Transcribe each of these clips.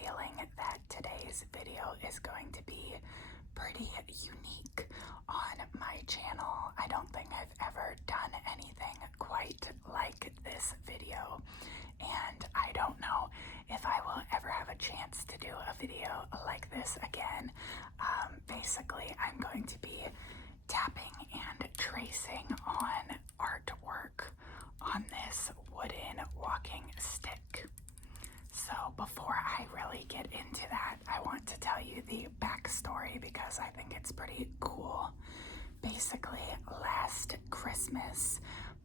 feeling that today's video is going to be pretty unique on my channel. I don't think I've ever done anything quite like this video, and I don't know if I will ever have a chance to do a video like this again. Basically, I'm going to be tapping and tracing on artwork on this wooden walking stick. So before I really get into that, I want to tell you the backstory because I think it's pretty cool. Basically, last Christmas,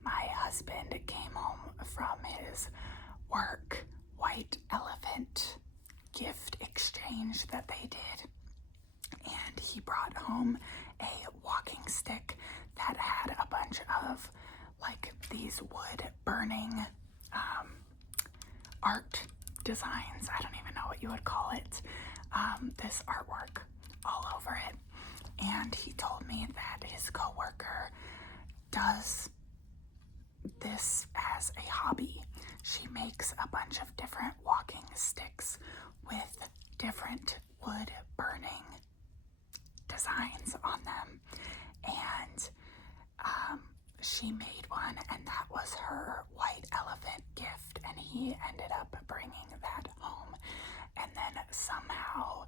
my husband came home from his work white elephant gift exchange that they did, and he brought home a walking stick that had a bunch of like these wood burning art designs. I don't even know what you would call it. This artwork all over it. And he told me that his coworker does this as a hobby. She makes a bunch of different walking sticks with different wood burning designs on them, and she made one, and that was her white elephant gift, and he ended up bringing that home. And then somehow,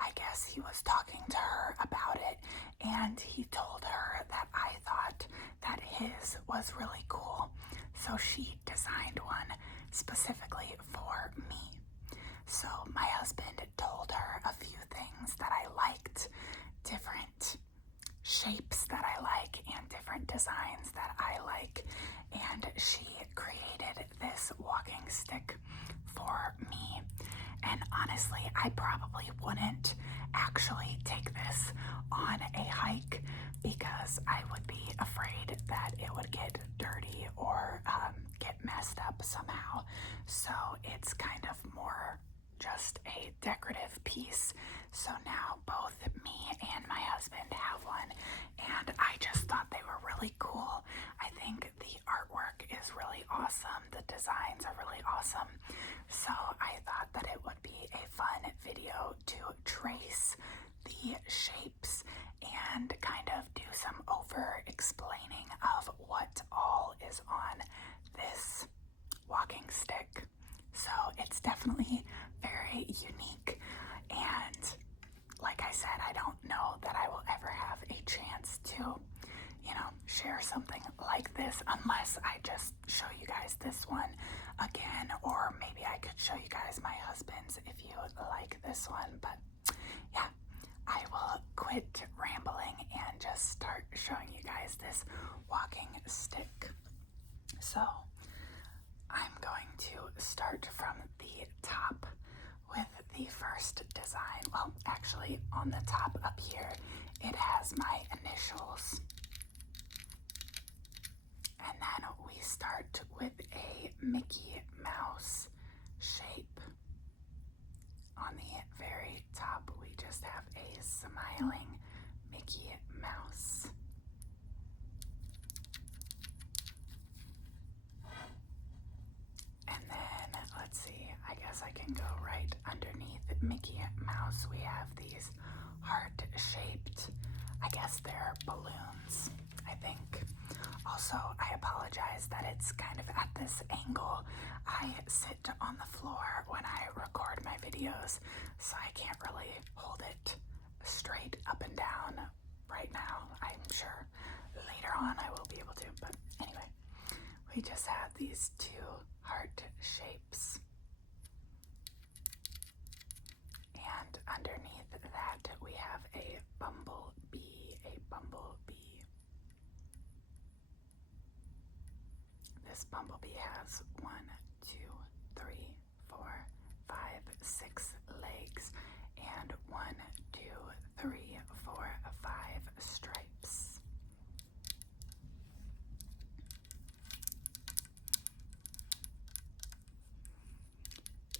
I guess he was talking to her about it, and he told her that I thought that his was really cool, so she designed one specifically for me. So my husband told her a few things that I liked, different shapes that I like and different designs that I like, and she created this walking stick for me. And honestly, I probably wouldn't actually take this on a hike because I would be afraid that it would get dirty or get messed up somehow. So it's kind of more just a decorative piece. So now both me and my husband have one, and I just thought they were really cool. I think the artwork is really awesome. The designs are really awesome. So I thought that it would be a fun video to trace the shapes and kind of do some over explaining of what all is on this walking stick. So it's definitely very unique, and like I said, I don't know that I will ever have a chance to, share something like this unless I just show you guys this one again, or maybe I could show you guys my husband's if you like this one. But yeah, I will quit rambling and just start showing you guys this walking stick. So I'm going to start from the top with the first design. Well, actually, on the top up here, it has my initials. And then we start with a Mickey Mouse shape. On the very top, we just have a smiling Mickey Mouse. And then, let's see, I guess I can go right underneath Mickey Mouse. We have these heart-shaped, I guess they're balloons, I think. Also, I apologize that it's kind of at this angle. I sit on the floor when I record my videos, so I can't really hold it straight up and down right now. I'm sure later on I will be able to, but anyway, we just have these two heart shapes. And underneath that, we have a bumblebee. This bumblebee has 1, 2, 3, 4, 5, 6 legs, and 1, 2, 3, 4, 5 stripes.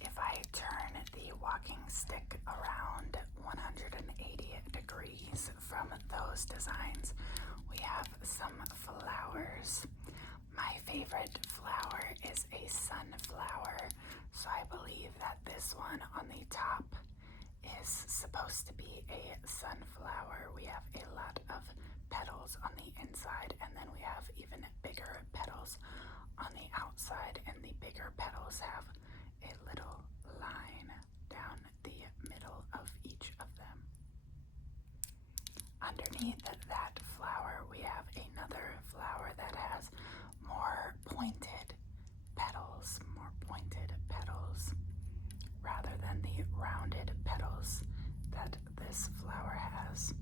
If I turn the walking stick around 180 degrees from those designs, we have some flowers. My favorite flower is a sunflower, So I believe that this one on the top is supposed to be a sunflower. We have a lot of petals on the inside, and then we have even bigger petals on the outside, and the bigger petals have a little line down the middle of each of them. Underneath that flower, we have another flower that has more pointed petals rather than the rounded petals that this flower has.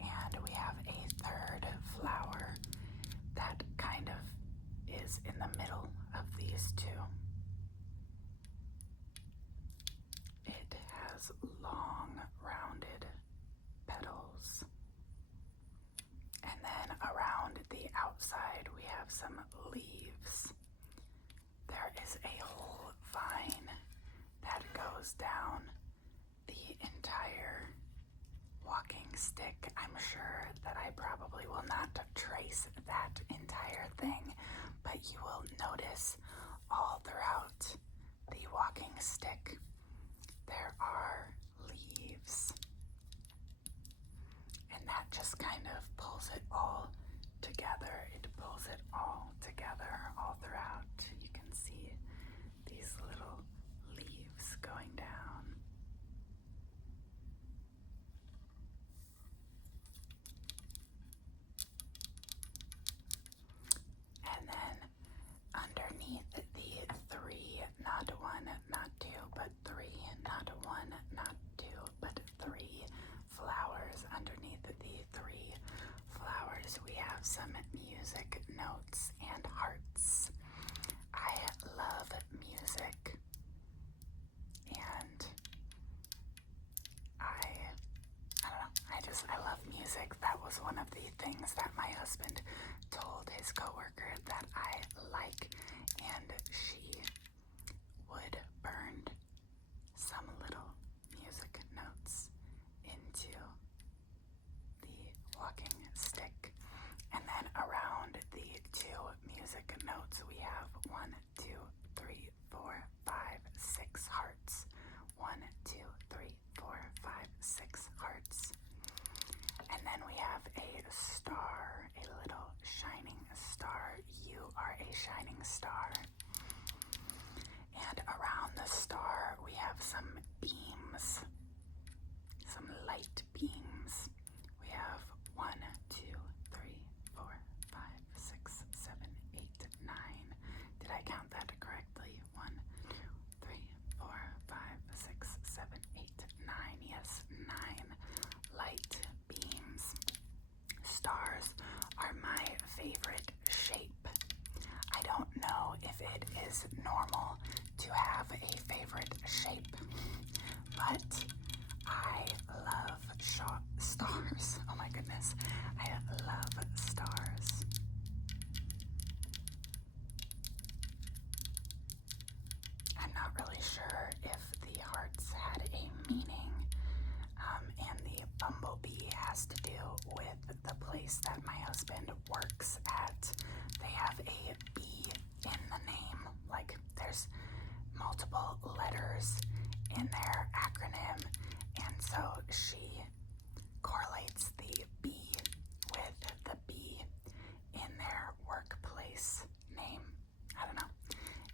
And we have a third flower that kind of is in the middle of these two. It has long, rounded petals. And then around the outside, we have some leaves. There is a whole vine that goes down the entire walking stick. I'm sure that I probably will not trace that entire thing, but you will notice all throughout the walking stick there are leaves, and that just kind of pulls it all together. It pulls it all together all throughout. You can see these little leaves going down. And then underneath the three, not one, not two, but three, not one, not two, but three flowers, underneath the three flowers, we have some music notes and hearts. I love music, and I don't know, I love music. That was one of the things that my husband told his coworker that I like, and she would burn some little music notes into the walking stick. And then around the two music notes, we have 1, 2, 3, 4, 5, 6 hearts. 1, 2, 3, 4, 5, 6 hearts. And then we have a star, a little shining star. You are a shining star. And around the star, we have some beams, some light beams. We have 1, 2, 3, 4, 5, 6, 7, 8, 9. Did I count that correctly? 1, 2, 3, 4, 5, 6, 7, 8, 9. Yes, 9 light beams. Stars are my favorite shape. I don't know if it is normal to have a favorite shape, but I love stars. Oh my goodness, I love stars. I'm not really sure if the hearts had a meaning, and the bumblebee has to do with the place that my husband works at. They have a B in the name, like there's multiple letters in their acronym, and so she correlates the B with the B in their workplace name. I don't know.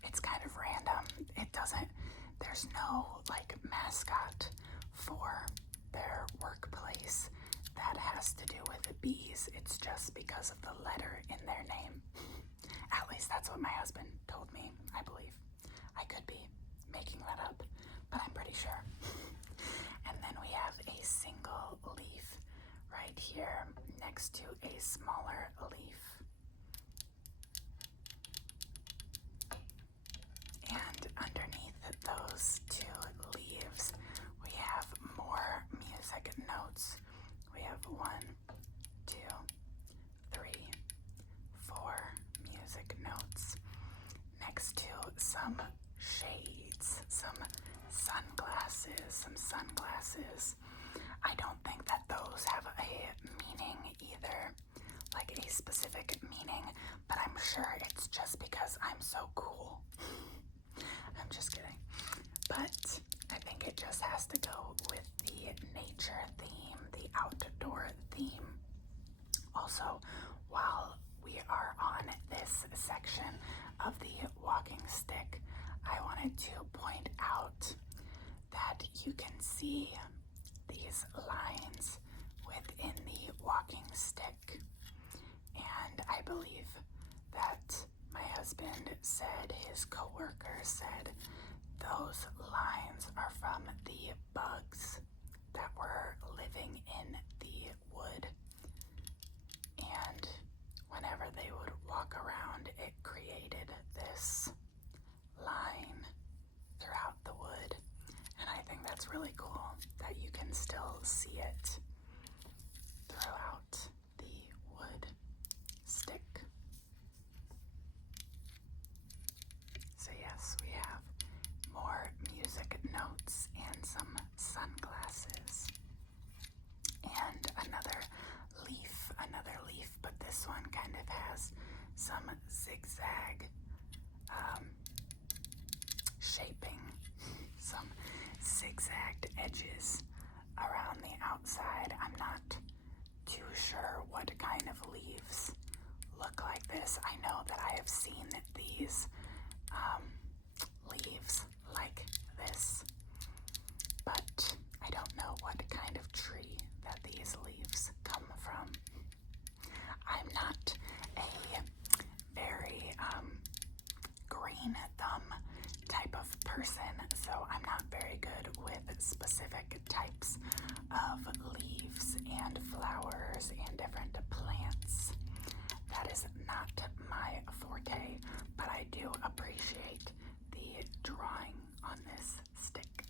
It's kind of random. There's no like mascot for their workplace that has to do with the bees. It's just because of the letter in their name. At least that's what my husband told me, I believe. I could be making that up, but I'm pretty sure. And then we have a single leaf right here next to a smaller leaf. And underneath those two leaves, we have more music notes. We have 1, 2, 3, 4 music notes next to some shades, some sunglasses. I don't think that those have a meaning either, like a specific meaning, but I'm sure it's just because I'm so cool. I'm just kidding. But I think it just has to go with the nature theme, the outdoor theme. Also, while we are on this section of the walking stick, I wanted to point out that you can see these lines within the walking stick. And I believe that my husband said, his coworker said, those lines are from the bugs that were living in the wood. And whenever they would walk around, it created this line throughout the wood. And I think that's really cool that you can still see it throughout the wood stick. So yes, we have more music notes and some sunglasses. And another leaf, but this one kind of has some zigzag shaping, some zigzagged edges around the outside. I'm not too sure what kind of leaves look like this. I know that I have seen these leaves like this, but I don't know what kind of tree that these leaves come from. I'm not a very green thumb type of person, so I'm not very good with specific types of leaves and flowers and different plants. That is not my forte, but I do appreciate the drawing on this stick.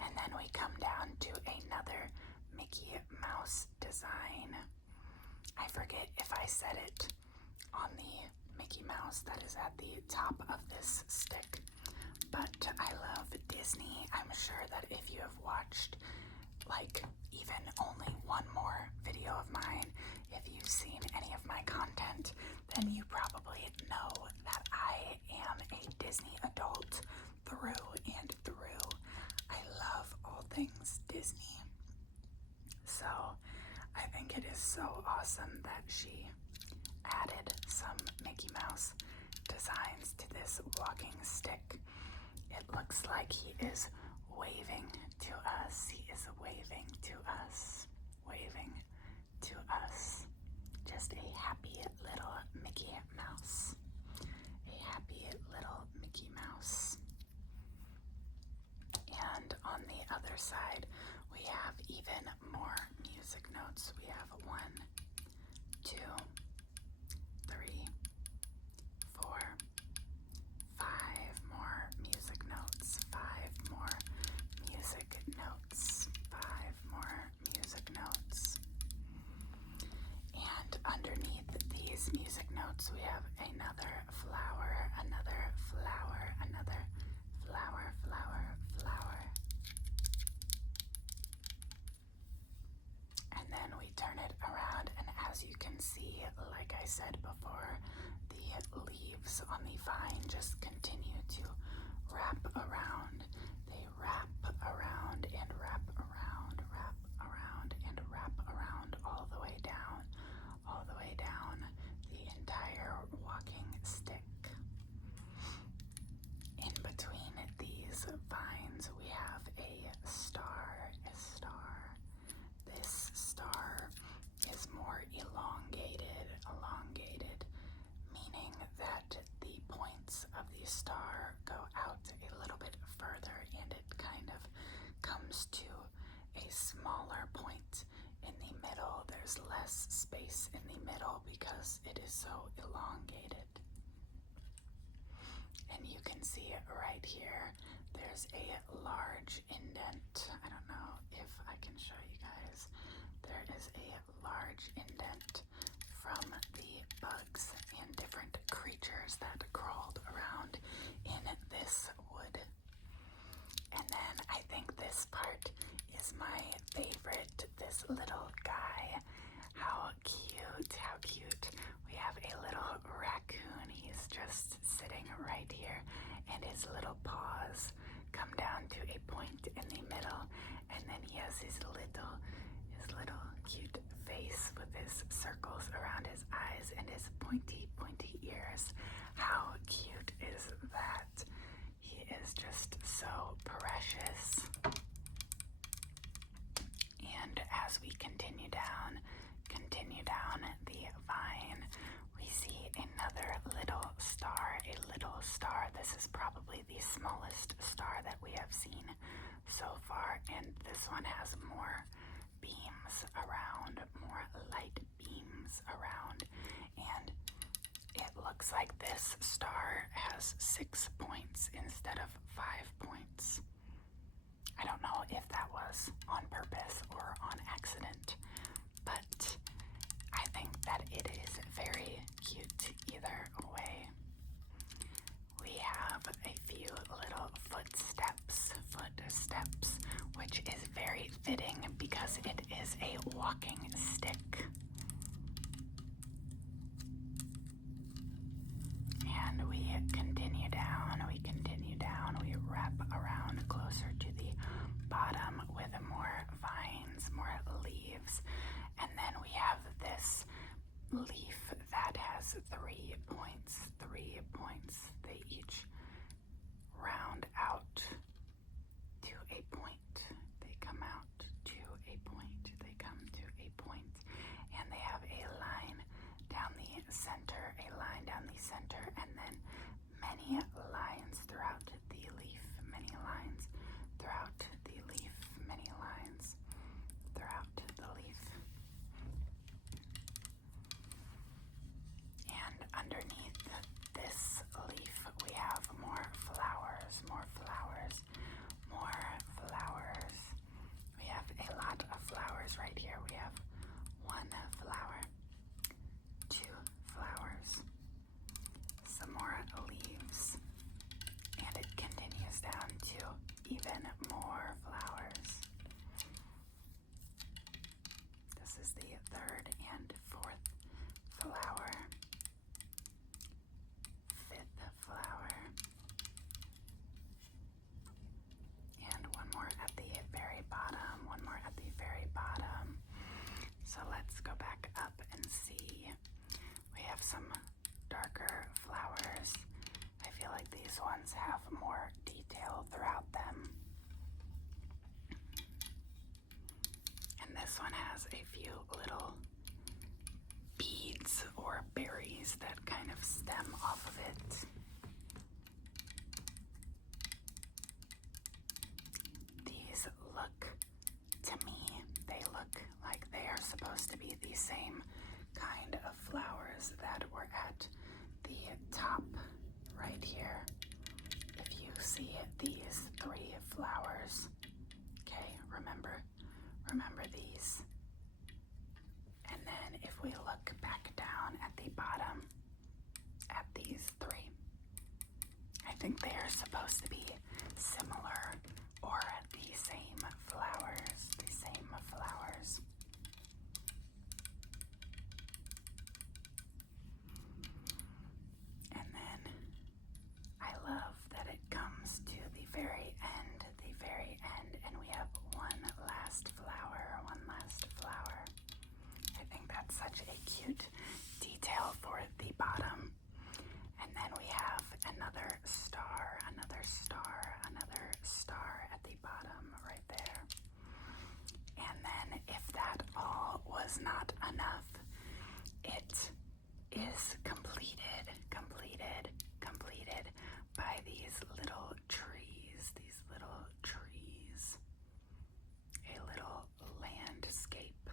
And then we come down to another Mickey Mouse design. I forget if I said it on the Mickey Mouse that is at the top of this stick, but I love Disney. I'm sure that if you have watched like even only one more video of mine, if you've seen any of my content, then you probably know that I am a Disney adult through and through. I love all things Disney. So I think it is so awesome that she added some Mickey Mouse designs to this walking stick. It looks like he is waving to us. He is waving to us. Waving to us. Just a happy little Mickey Mouse. A happy little Mickey Mouse. And on the other side, we have even more music notes. We have 1, 2, 3, 4, 5 more music notes. 5 more music notes. 5 more music notes. And underneath these music notes, we have another flower, another flower, another flower, flower, flower. And then we turn it around, and as you can see, like I said before, the leaves on the vine just continue to wrap around. They wrap around and wrap around, wrap around and wrap around all the way down the entire walking stick. In between these vines, we have a star, This star is more elongated, meaning that the points of the star go out a little bit further, and it kind of comes to a smaller point in the middle. There's less space in the middle because it is so elongated. And you can see it right here. There's a large indent. I don't know if I can show you guys. There is a large indent from the bugs and different creatures that crawled around in this wood. And then I think this part is my favorite. This little guy. How cute, how cute. We have a little raccoon. He's just sitting right here, his little paws come down to a point in the middle, and then he has his little cute face with his circles around his eyes and his pointy ears. How cute is that? He is just so precious. And as we continue down the vine, we see another little star, This is probably the smallest star that we have seen so far, and this one has more beams around, more light beams around, and it looks like this star has 6 points instead of 5 points. I don't know if that was on purpose or on accident, but I think that it is very cute either way. We have a few little footsteps, which is very fitting because it is a walking stick. And we continue down, we wrap around closer to the bottom with more vines, more leaves, and then we have this leaf that has 3 points. They each round out to a point. They come out to a point. They come to a point, and they have a line down the center, and then many lines throughout the leaf, many lines throughout the leaf. And underneath this leaf, we have more flowers. We have a lot of flowers right here. We have 1 flower, 2 flowers, some more leaves, and it continues down to even more flowers. This is the 3rd and 4th flower, 5th flower, and one more at the very bottom, So let's go back up and see. We have some darker flowers. I feel like these ones have more detail throughout them. And this one has a few little beads or berries that kind of stem off of it. These look, to me, they look like they are supposed to be the same kind of flowers that were at the top right here. If you see these 3 flowers, okay, remember these. And then if we look back down at the bottom at these 3, I think they are supposed to be similar or the same flowers. And then I love that it comes to the very end, and we have one last flower. I think that's such a cute detail for the bottom. And then we have another star at the bottom right there. And then if that all was not enough, it is completed by these little trees, a little landscape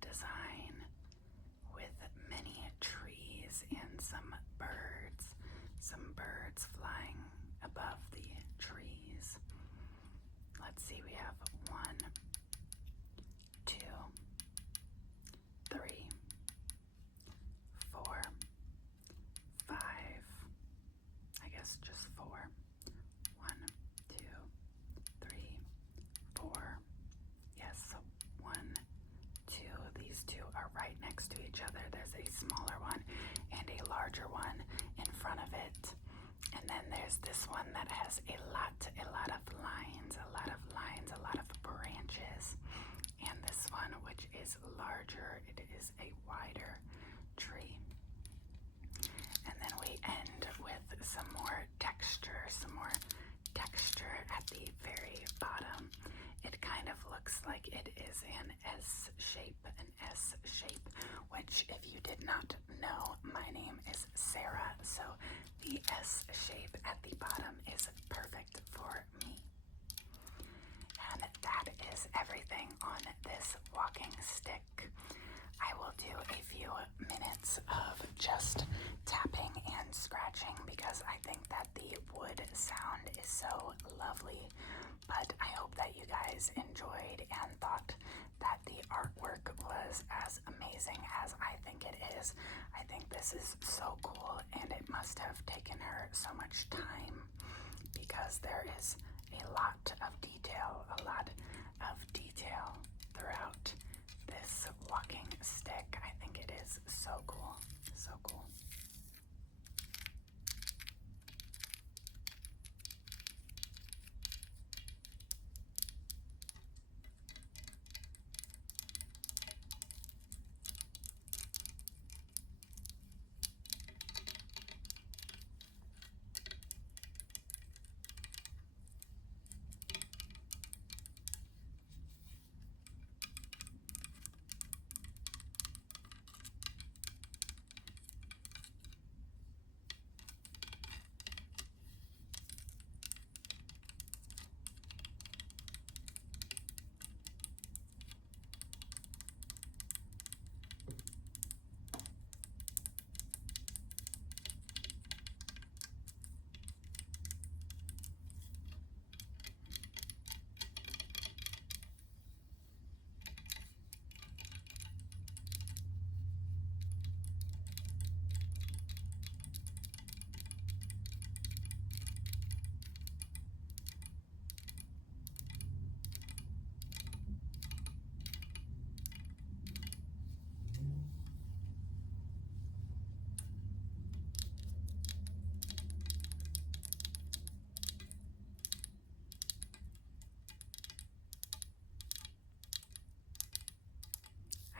design with many trees and some birds flying above the trees. Let's see, we have 1, 2, 3, 4, 5, I guess just 4. 1, 2, 3, 4. Yes, so 1, 2. These 2 are right next to each other. There's a smaller one and a larger one in front of it. And then there's this one that has a lot of lines, a lot of branches. And this one, which is larger, it is a wider tree. And then we end with some more texture at the very bottom. It kind of looks like it is an S shape, which, if you did not know, my name is Sarah, so the S shape at the bottom is perfect for me. And that is everything on this walking stick. I will do a few minutes of just tapping and scratching because I think that the wood sound is so lovely. But I hope that you guys enjoyed and thought that the artwork was as amazing as I think it is. I think this is so cool, and it must have taken her so much time because there is a lot of detail throughout this walking stick. I think it is so cool, so cool.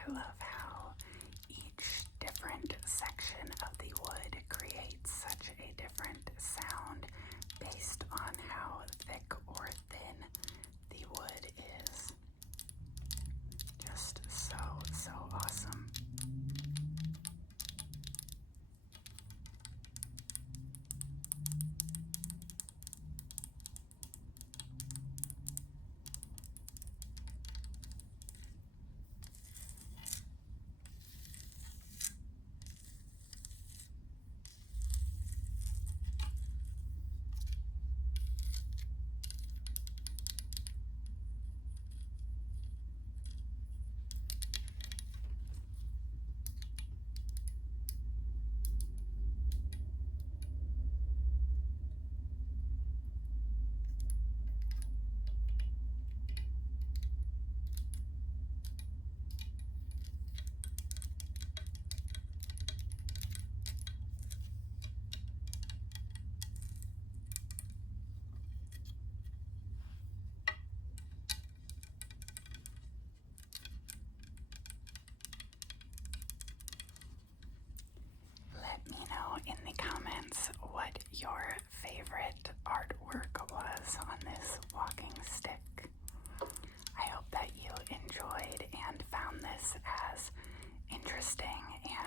I love how each different section of the wood creates such a different sound based on how thick or thin the wood is. Just so awesome. Let me know in the comments what your favorite artwork was on this walking stick. I hope that you enjoyed and found this as interesting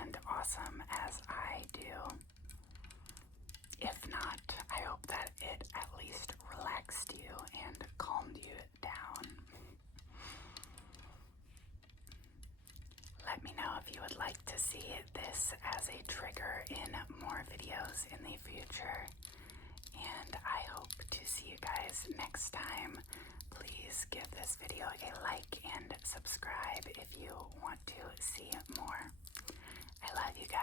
and awesome as I do. If not, I hope that it at least relaxed you and calmed you down. Let me know if you would like to see this as a trigger in more videos in the future. And I hope to see you guys next time. Please give this video a like and subscribe if you want to see more. I love you guys.